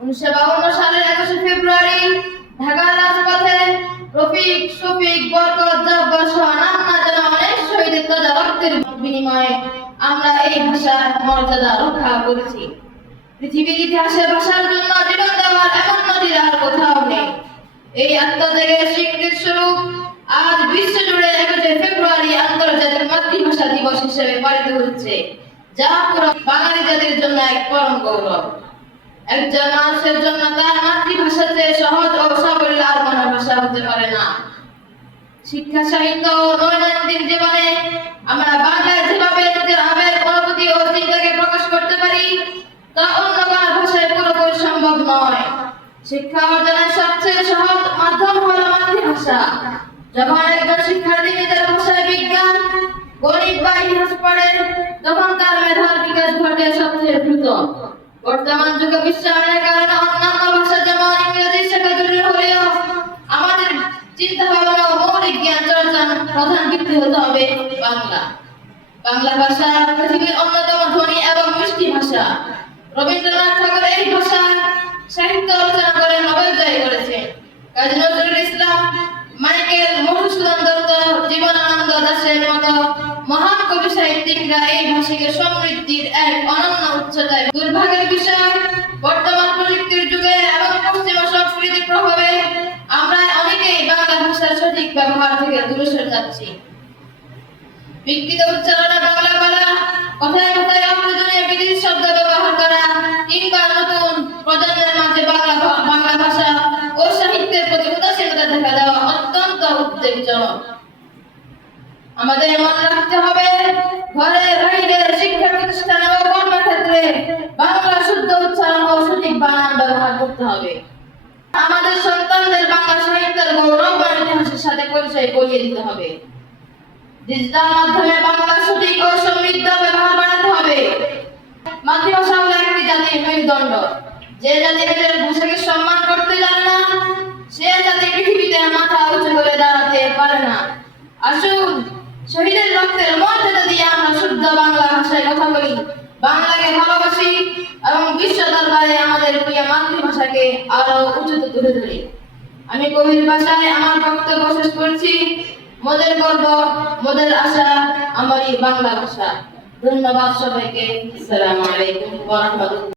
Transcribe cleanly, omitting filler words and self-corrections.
1952 সালের 21 ফেব্রুয়ারি ঢাকার রাজপথে রফিক, শফিক, বরকত, জব্বার সহ নানা অনেক শহীদের তাজা রক্তের বিনিময়ে আমরা এই ভাষার মর্যাদা রক্ষা করেছি। পৃথিবীর ইতিহাসে ভাষার জন্য জীবন দেওয়ার এমন নজির আর কোথাও নেই। এই আত্মত্যাগের স্বীকৃতি স্বরূপ আজ বিশ্বজুড়ে 21 ফেব্রুয়ারি আন্তর্জাতিক মাতৃভাষা দিবস হিসেবে পালিত হচ্ছে, যা পুরো বাঙালি জাতির জন্য এক পরম গৌরব। একজন মানুষের জন্য তার মাতৃভাষা চেয়ে সহজ ও সাবলীল আর কোনো ভাষা হতে পারে না। শিক্ষা, সাহিত্য ও দৈনন্দিন জীবনে আমরা বাংলায় যেভাবে নিজের আবেগ, অনুভূতি ও চিন্তাকে প্রকাশ করতে পারি, তা অন্য কোনো ভাষায় পুরোপুরি সম্ভব নয়। শিক্ষা অর্জনের সবচেয়ে সহজ মাধ্যম হলো মাতৃভাষা। যখন একজন শিক্ষার্থী নিজের ভাষায় বিজ্ঞান, গণিত বা ইতিহাস পড়ে, তখন তার মেধার বিকাশ ঘটে সবচেয়ে দ্রুত। বর্তমান যুগে বিশ্বায়নের কারণে অন্যান্য ভাষা যেমন ইংরেজি শেখা জরুরি হলেও আমাদের চিন্তা ভাবনা ও মৌলিক জ্ঞান চর্চার প্রধান ভিত্তি হতে হবে বাংলা। বাংলা ভাষা পৃথিবীর অন্যতম ধনী এবং মিষ্টি ভাষা। রবীন্দ্রনাথ ঠাকুর এই ভাষার সাহিত্য রচনা করে নোবেল জয় করেছেন। কাজী নজরুল ইসলাম, মাইকেল মধুসূদন দত্ত, জীবনানন্দ দাশের মতো মহান কবি সাহিত্যিকরা এই ভাষাকে সমৃদ্ধির এক অনন্য উচ্চতায়। দুর্ভাগ্যের বিষয়, বর্তমান প্রযুক্তির যুগে এবং পশ্চিমা সংস্কৃতির প্রভাবে আমরা অনেকেই বাংলা ভাষার সঠিক ব্যবহার থেকে দূরে সরে যাচ্ছি। বিকৃত উচ্চারণে বাংলা বলা, কথায় কথায় অপ্রয়োজনীয় বিদেশি শব্দ ব্যবহার করা কিংবা নতুন প্রজন্মের মাঝে বাংলা ভাষা ও সাহিত্যের প্রতি উদাসীনতা দেখা দেওয়া অত্যন্ত উদ্বেগজনক। আমাদের মনে রাখতে হবে, ঘরে বাইরে শিক্ষা প্রতিষ্ঠানে ও কর্মক্ষেত্রে বাংলা শুদ্ধ উচ্চারণ ও সঠিক বানান ব্যবহার করতে হবে। আমাদের সন্তানদের বাংলা সাহিত্যের গৌরবময় ইতিহাসের সাথে পরিচয় করিয়ে দিতে হবে। ডিজিটাল মাধ্যমে বাংলা সঠিক ও সমৃদ্ধ ব্যবহার বাড়াতে হবে। মাতৃভাষা হলো একটি জাতির মেরুদণ্ড। যে জাতি নিজের ভাষাকে সম্মান করতে জানে না, সে জাতি পৃথিবীতে মাথা উঁচু করে দাঁড়াতে পারে না। আসুন, শহীদের রক্তের মর্যাদা দিয়ে আমরা শুদ্ধ বাংলা ভাষায় কথা বলি, বাংলাকে ভালোবাসি এবং বিশ্ব দরবারে আমাদের প্রিয় মাতৃভাষাকে আরো উঁচুতে তুলে ধরি। আমি কবির ভাষায় আমার বক্তব্য শেষ করছি। মোদের গর্ব, মোদের আশা আমারই বাংলা ভাষা। ধন্যবাদ সবাইকে। আসসালামু আলাইকুম ওয়া রাহমাতুল্লাহ।